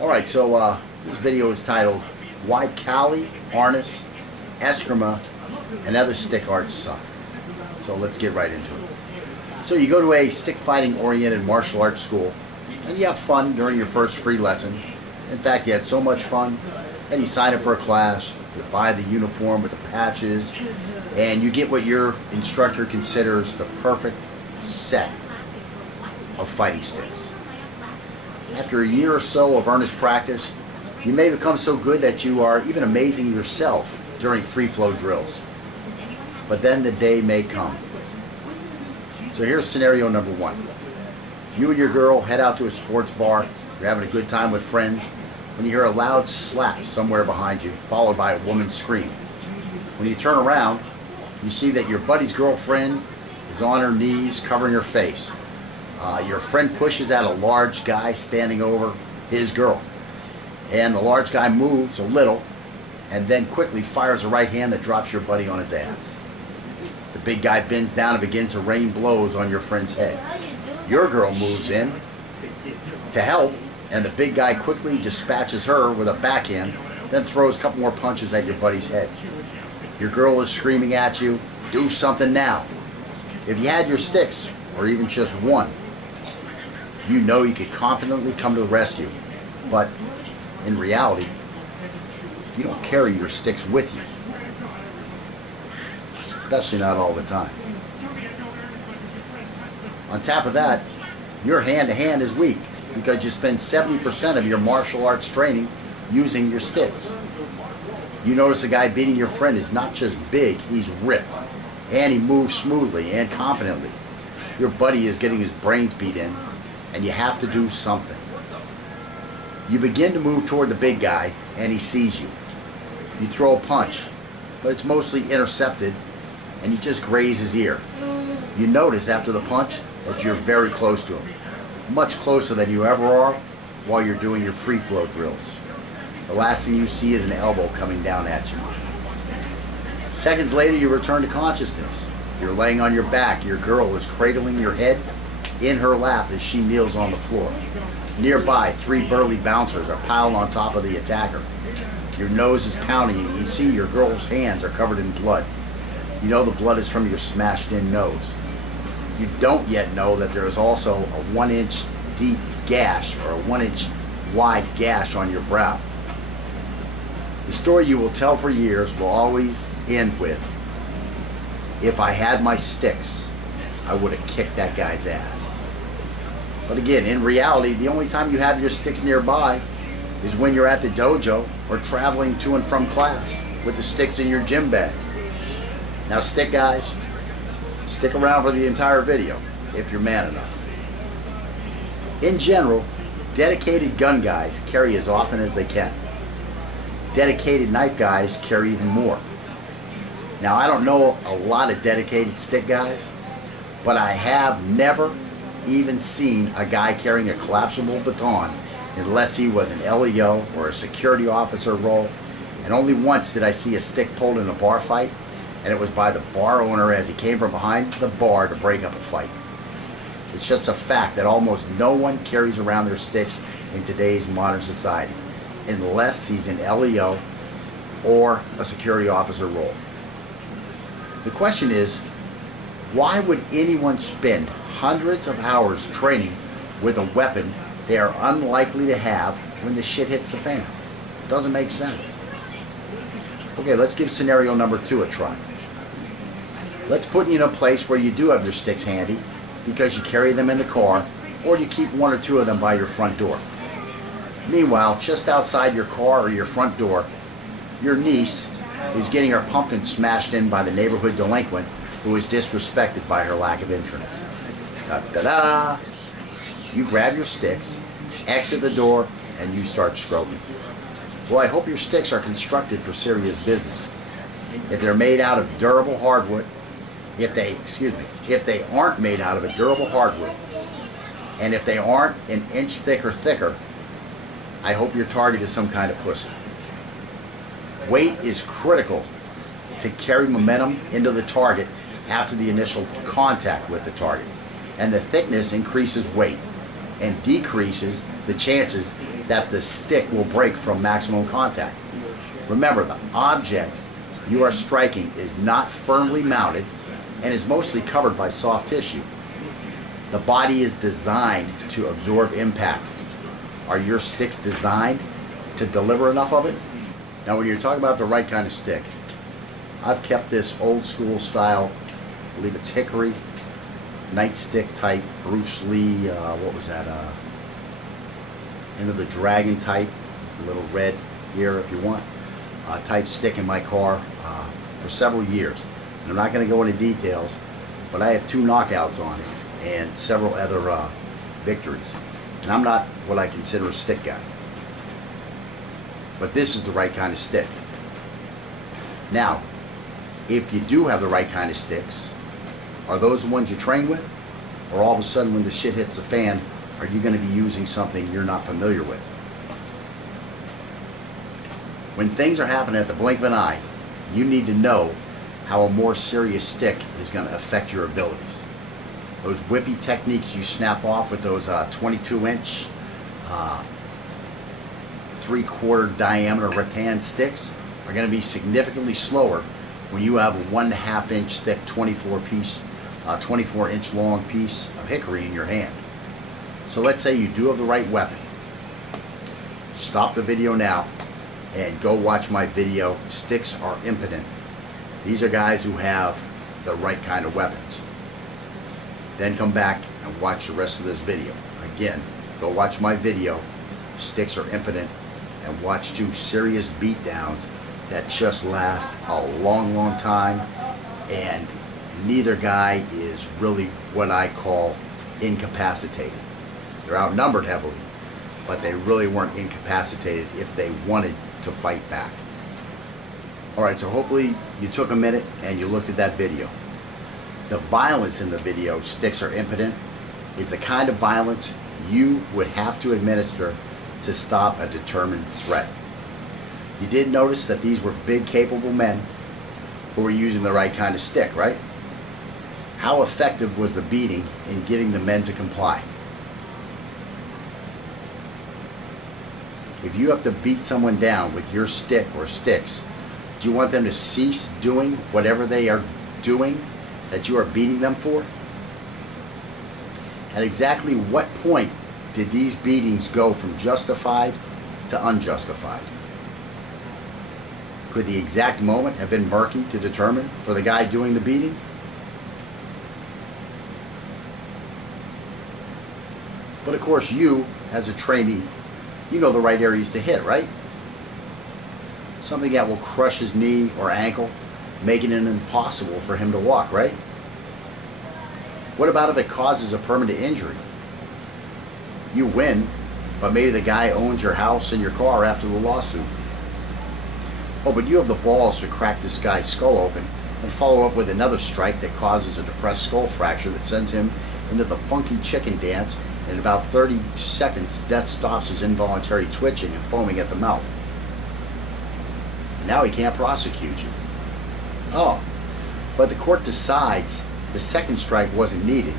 Alright, so this video is titled Why Cali, Arnis, Eskrima, and Other Stick Arts Suck. So let's get right into it. So you go to a stick fighting oriented martial arts school and you have fun during your first free lesson. In fact, you had so much fun and you sign up for a class, you buy the uniform with the patches, and you get what your instructor considers the perfect set of fighting sticks. After a year or so of earnest practice, you may become so good that you are even amazing yourself during free flow drills. But then the day may come. So here's scenario number one. You and your girl head out to a sports bar, you're having a good time with friends, when you hear a loud slap somewhere behind you, followed by a woman's scream. When you turn around, you see that your buddy's girlfriend is on her knees covering her face. Your friend pushes out a large guy standing over his girl. And the large guy moves a little and then quickly fires a right hand that drops your buddy on his ass. The big guy bends down and begins to rain blows on your friend's head. Your girl moves in to help, and the big guy quickly dispatches her with a backhand, then throws a couple more punches at your buddy's head. Your girl is screaming at you, "Do something now." If you had your sticks, or even just one, you know you could confidently come to the rescue. But in reality, you don't carry your sticks with you. Especially not all the time. On top of that, your hand-to-hand is weak because you spend 70% of your martial arts training using your sticks. You notice the guy beating your friend is not just big, he's ripped. And he moves smoothly and competently. Your buddy is getting his brains beat in, and you have to do something. You begin to move toward the big guy, and he sees you. You throw a punch, but it's mostly intercepted, and you just graze his ear. You notice after the punch that you're very close to him. Much closer than you ever are while you're doing your free flow drills. The last thing you see is an elbow coming down at you. Seconds later, you return to consciousness. You're laying on your back. Your girl is cradling your head in her lap as she kneels on the floor. Nearby, 3 burly bouncers are piled on top of the attacker. Your nose is pounding and you see your girl's hands are covered in blood. You know the blood is from your smashed in nose. You don't yet know that there is also a 1-inch deep gash, or a 1-inch wide gash on your brow. The story you will tell for years will always end with, "If I had my sticks, I would have kicked that guy's ass." But again, in reality, the only time you have your sticks nearby is when you're at the dojo or traveling to and from class with the sticks in your gym bag. Now stick guys, stick around for the entire video if you're man enough. In general, dedicated gun guys carry as often as they can. Dedicated knife guys carry even more. Now I don't know a lot of dedicated stick guys, but I have never even seen a guy carrying a collapsible baton unless he was an LEO or a security officer role, and only once did I see a stick pulled in a bar fight, and it was by the bar owner as he came from behind the bar to break up a fight. It's just a fact that almost no one carries around their sticks in today's modern society, unless he's an LEO or a security officer role. The question is, why would anyone spend hundreds of hours training with a weapon they are unlikely to have when the shit hits the fan? It doesn't make sense. Okay, let's give scenario number 2 a try. Let's put you in a place where you do have your sticks handy because you carry them in the car, or you keep 1 or 2 of them by your front door. Meanwhile, just outside your car or your front door, your niece is getting her pumpkin smashed in by the neighborhood delinquent who is disrespected by her lack of entrance. Ta-da-da! You grab your sticks, exit the door, and you start stroking. Well, I hope your sticks are constructed for serious business. If they're made out of durable hardwood, if they aren't made out of a durable hardwood, and if they aren't an inch thick or thicker, I hope your target is some kind of pussy. Weight is critical to carry momentum into the target after the initial contact with the target, and the thickness increases weight and decreases the chances that the stick will break from maximum contact. Remember, the object you are striking is not firmly mounted and is mostly covered by soft tissue. The body is designed to absorb impact. Are your sticks designed to deliver enough of it? Now, when you're talking about the right kind of stick, I've kept this old school style, I believe it's hickory, nightstick type, Bruce Lee, what was that, Enter the Dragon type, little red here if you want, type stick in my car for several years. And I'm not going to go into details, but I have 2 knockouts on it and several other victories. And I'm not what I consider a stick guy. But this is the right kind of stick. Now, if you do have the right kind of sticks, are those the ones you train with? Or all of a sudden when the shit hits the fan, are you going to be using something you're not familiar with? When things are happening at the blink of an eye, you need to know how a more serious stick is going to affect your abilities. Those whippy techniques you snap off with those 22-inch, 3/4 diameter rattan sticks are going to be significantly slower when you have a 1.5 inch thick 24 inch long piece of hickory in your hand. So let's say you do have the right weapon. Stop the video now and go watch my video, Sticks Are Impotent. These are guys who have the right kind of weapons. Then come back and watch the rest of this video. Again, go watch my video, Sticks Are Impotent, and watch 2 serious beatdowns that just last a long, long time, and neither guy is really what I call incapacitated. They're outnumbered heavily, but they really weren't incapacitated if they wanted to fight back. Alright, so hopefully you took a minute and you looked at that video. The violence in the video, Sticks Are Impotent, is the kind of violence you would have to administer to stop a determined threat. You did notice that these were big, capable men who were using the right kind of stick, right? How effective was the beating in getting the men to comply? If you have to beat someone down with your stick or sticks, do you want them to cease doing whatever they are doing that you are beating them for? At exactly what point did these beatings go from justified to unjustified? Could the exact moment have been murky to determine for the guy doing the beating? But of course you, as a trainee, you know the right areas to hit, right? Something that will crush his knee or ankle, making it impossible for him to walk, right? What about if it causes a permanent injury? You win, but maybe the guy owns your house and your car after the lawsuit. Oh, but you have the balls to crack this guy's skull open and follow up with another strike that causes a depressed skull fracture that sends him into the funky chicken dance. In about 30 seconds, death stops his involuntary twitching and foaming at the mouth. Now he can't prosecute you. Oh, but the court decides the second strike wasn't needed,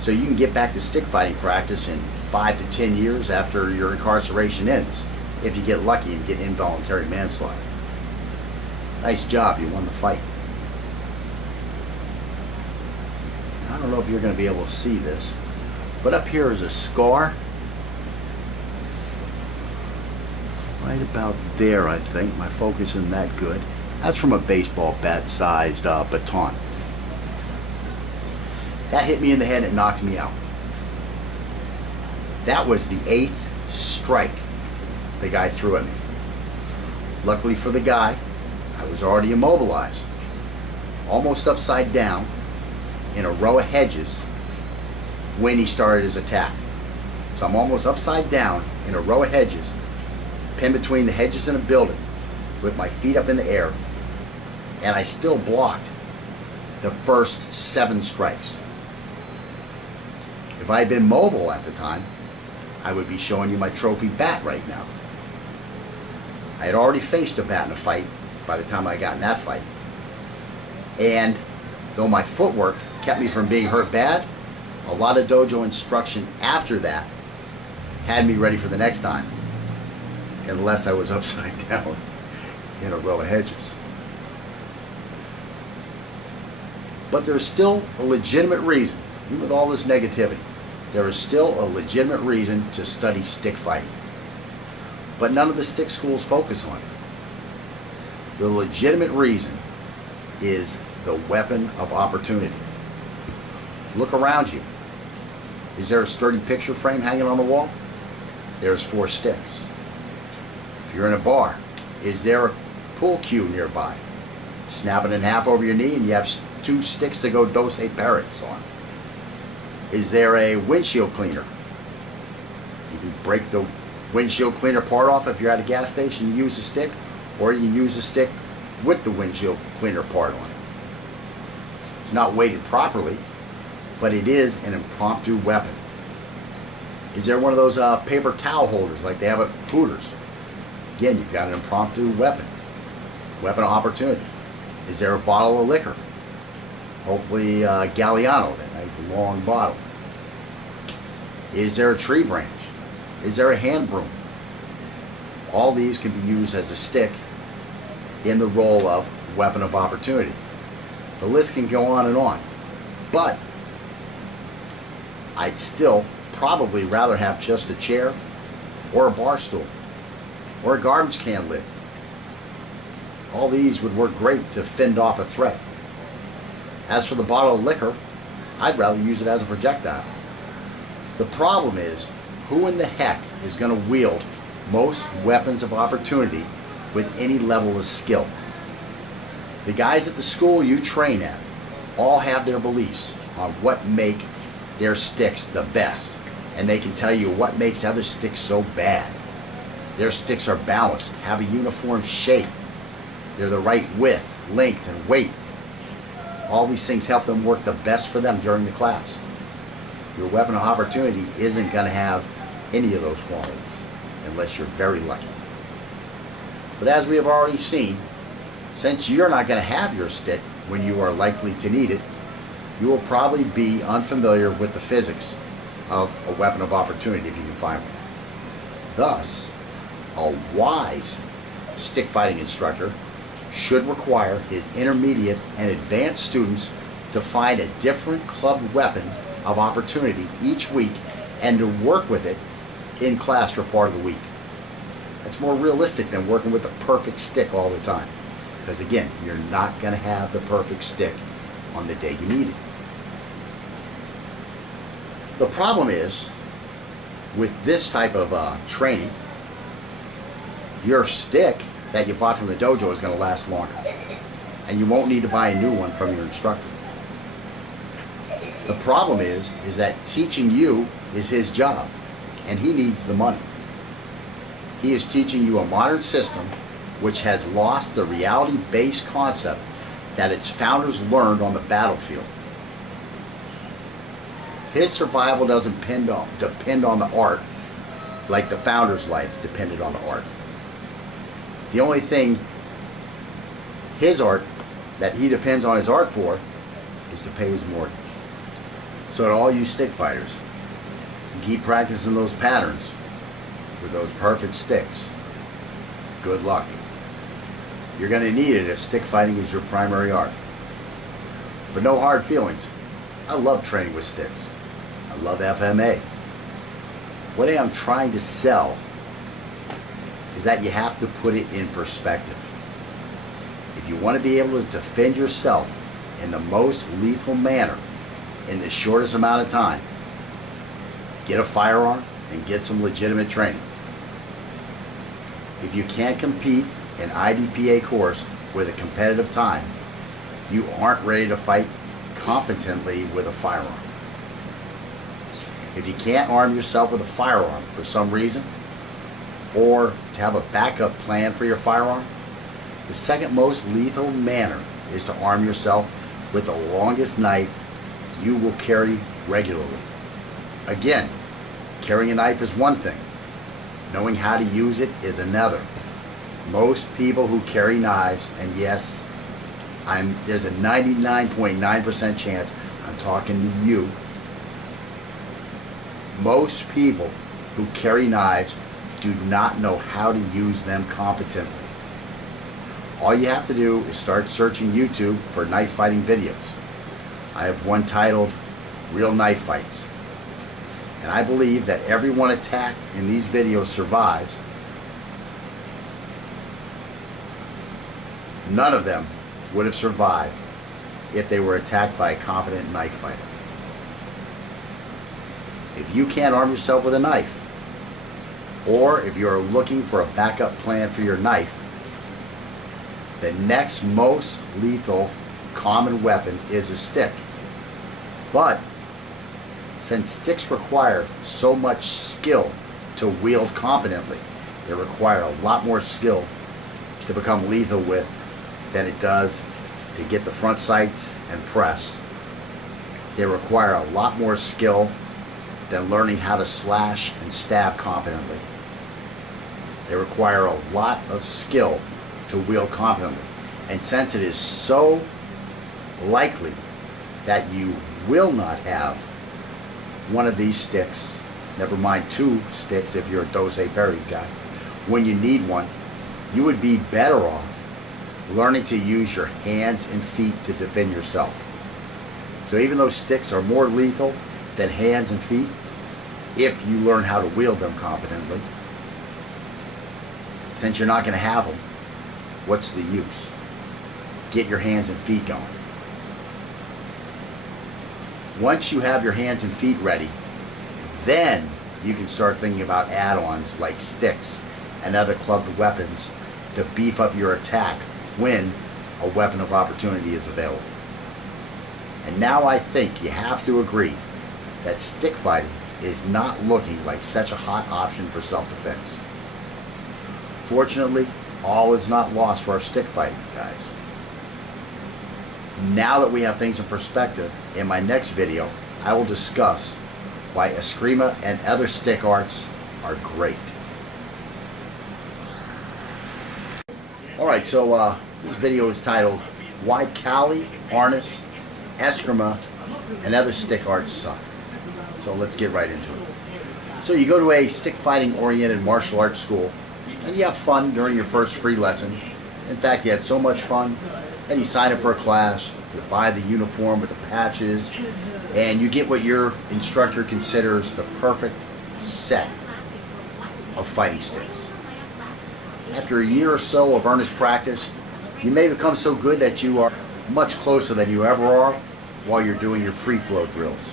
so you can get back to stick fighting practice in 5 to 10 years after your incarceration ends, if you get lucky and get involuntary manslaughter. Nice job, you won the fight. I don't know if you're going to be able to see this, but up here is a scar. Right about there, I think. My focus isn't that good. That's from a baseball bat-sized baton. That hit me in the head and knocked me out. That was the 8th strike the guy threw at me. Luckily for the guy, I was already immobilized, almost upside down in a row of hedges when he started his attack. So I'm almost upside down in a row of hedges, pinned between the hedges and a building, with my feet up in the air, and I still blocked the first 7 strikes. If I had been mobile at the time, I would be showing you my trophy bat right now. I had already faced a bat in a fight by the time I got in that fight. And though my footwork kept me from being hurt bad, a lot of dojo instruction after that had me ready for the next time. unless I was upside down in a row of hedges. But there's still a legitimate reason, even with all this negativity, there is still a legitimate reason to study stick fighting. But none of the stick schools focus on it. The legitimate reason is the weapon of opportunity. Look around you. Is there a sturdy picture frame hanging on the wall? There's 4 sticks. If you're in a bar, is there a pool cue nearby? Snap it in half over your knee and you have 2 sticks to go dose a parrots on. Is there a windshield cleaner? You can break the windshield cleaner part off if you're at a gas station, you use a stick, or you can use a stick with the windshield cleaner part on it. It's not weighted properly, but it is an impromptu weapon. Is there one of those paper towel holders like they have at Hooters? Again, you've got an impromptu weapon. Weapon of opportunity. Is there a bottle of liquor? Hopefully Galliano, that nice long bottle. Is there a tree branch? Is there a hand broom? All these can be used as a stick in the role of weapon of opportunity. The list can go on and on. But I'd still probably rather have just a chair or a bar stool or a garbage can lid. All these would work great to fend off a threat. As for the bottle of liquor, I'd rather use it as a projectile. The problem is, who in the heck is going to wield most weapons of opportunity with any level of skill? The guys at the school you train at all have their beliefs on what make their sticks the best, and they can tell you what makes other sticks so bad. Their sticks are balanced, have a uniform shape, they're the right width, length, and weight. All these things help them work the best for them during the class. Your weapon of opportunity isn't going to have any of those qualities unless you're very lucky. But as we have already seen, since you're not going to have your stick when you are likely to need it, you will probably be unfamiliar with the physics of a weapon of opportunity if you can find one. Thus, a wise stick fighting instructor should require his intermediate and advanced students to find a different club weapon of opportunity each week and to work with it in class for part of the week. That's more realistic than working with the perfect stick all the time. Because again, you're not going to have the perfect stick on the day you need it. The problem is, with this type of training, your stick that you bought from the dojo is going to last longer. And you won't need to buy a new one from your instructor. The problem is that teaching you is his job, and he needs the money. He is teaching you a modern system which has lost the reality-based concept that its founders learned on the battlefield. His survival doesn't depend on the art like the founders' lives depended on the art. The only thing his art that he depends on his art for is to pay his mortgage. So to all you stick fighters, you keep practicing those patterns with those perfect sticks. Good luck. You're going to need it if stick fighting is your primary art. But no hard feelings. I love training with sticks. I love FMA. What I am trying to sell is that you have to put it in perspective. If you want to be able to defend yourself in the most lethal manner in the shortest amount of time, get a firearm and get some legitimate training. If you can't compete an IDPA course with a competitive time, you aren't ready to fight competently with a firearm. If you can't arm yourself with a firearm for some reason, or to have a backup plan for your firearm, the second most lethal manner is to arm yourself with the longest knife you will carry regularly. Again, carrying a knife is one thing. Knowing how to use it is another. Most people who carry knives, and yes, there's a 99.9% chance I'm talking to you. Most people who carry knives do not know how to use them competently. All you have to do is start searching YouTube for knife fighting videos. I have one titled Real Knife Fights. And I believe that everyone attacked in these videos survives. None of them would have survived if they were attacked by a competent knife fighter. If you can't arm yourself with a knife, or if you're looking for a backup plan for your knife, the next most lethal common weapon is a stick. But since sticks require so much skill to wield competently, they require a lot more skill to become lethal with than it does to get the front sights and press. They require a lot more skill than learning how to slash and stab competently. They require a lot of skill to wield competently. And since it is so likely that you will not have one of these sticks, never mind 2 sticks if you're a Dose Perry's guy, when you need one, you would be better off learning to use your hands and feet to defend yourself. So even though sticks are more lethal than hands and feet, if you learn how to wield them competently, since you're not going to have them, what's the use? Get your hands and feet going. Once you have your hands and feet ready, then you can start thinking about add-ons like sticks and other clubbed weapons to beef up your attack when a weapon of opportunity is available. And now I think you have to agree that stick fighting is not looking like such a hot option for self-defense. Fortunately, all is not lost for our stick fighting guys. Now that we have things in perspective, in my next video, I will discuss why Eskrima and other stick arts are great. Alright, so this video is titled Why Kali, Arnis, Eskrima, and Other Stick Arts Suck. So let's get right into it. So you go to a stick fighting oriented martial arts school and you have fun during your first free lesson. In fact, you had so much fun and you sign up for a class, you buy the uniform with the patches, and you get what your instructor considers the perfect set of fighting sticks. After a year or so of earnest practice, you may become so good that you are much closer than you ever are while you're doing your free flow drills.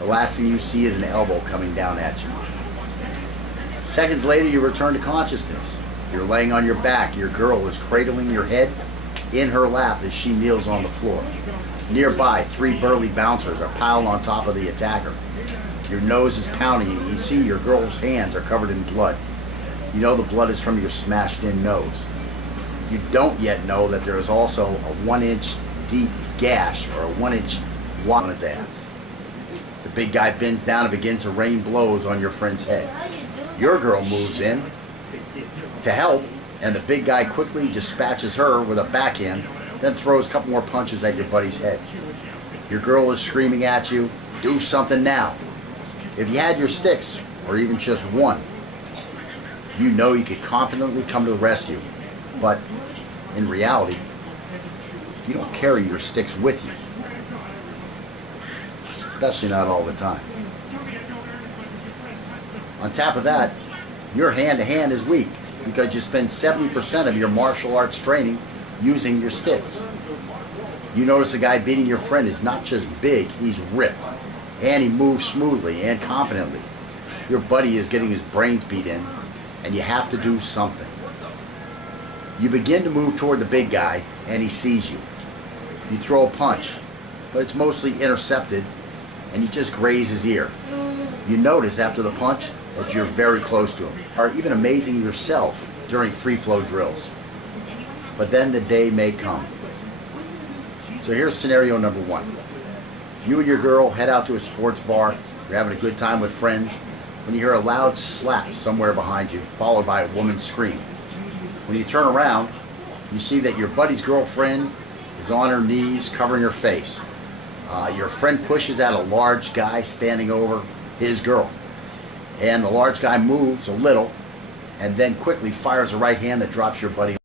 The last thing you see is an elbow coming down at you. Seconds later, you return to consciousness. You're laying on your back. Your girl is cradling your head in her lap as she kneels on the floor. Nearby, 3 burly bouncers are piled on top of the attacker. Your nose is pounding and you see your girl's hands are covered in blood. You know the blood is from your smashed in nose. You don't yet know that there is also a 1-inch deep gash or a 1-inch wad on his ass. The big guy bends down and begins to rain blows on your friend's head. Your girl moves in to help, and the big guy quickly dispatches her with a backhand, then throws a couple more punches at your buddy's head. Your girl is screaming at you, "Do something now." If you had your sticks, or even just one, you know you could confidently come to the rescue. But in reality, you don't carry your sticks with you. Especially not all the time. On top of that, your hand-to-hand is weak because you spend 70% of your martial arts training using your sticks. You notice a guy beating your friend is not just big, he's ripped. And he moves smoothly and competently. Your buddy is getting his brains beat in, and you have to do something. You begin to move toward the big guy, and he sees you. You throw a punch, but it's mostly intercepted, and you just graze his ear. You notice after the punch that you're very close to him, or even amazing yourself during free flow drills. But then the day may come. So here's scenario number 1. You and your girl head out to a sports bar, you're having a good time with friends, when you hear a loud slap somewhere behind you, followed by a woman's scream. When you turn around, you see that your buddy's girlfriend is on her knees covering her face. Your friend pushes at a large guy standing over his girl. And the large guy moves a little, and then quickly fires a right hand that drops your buddy.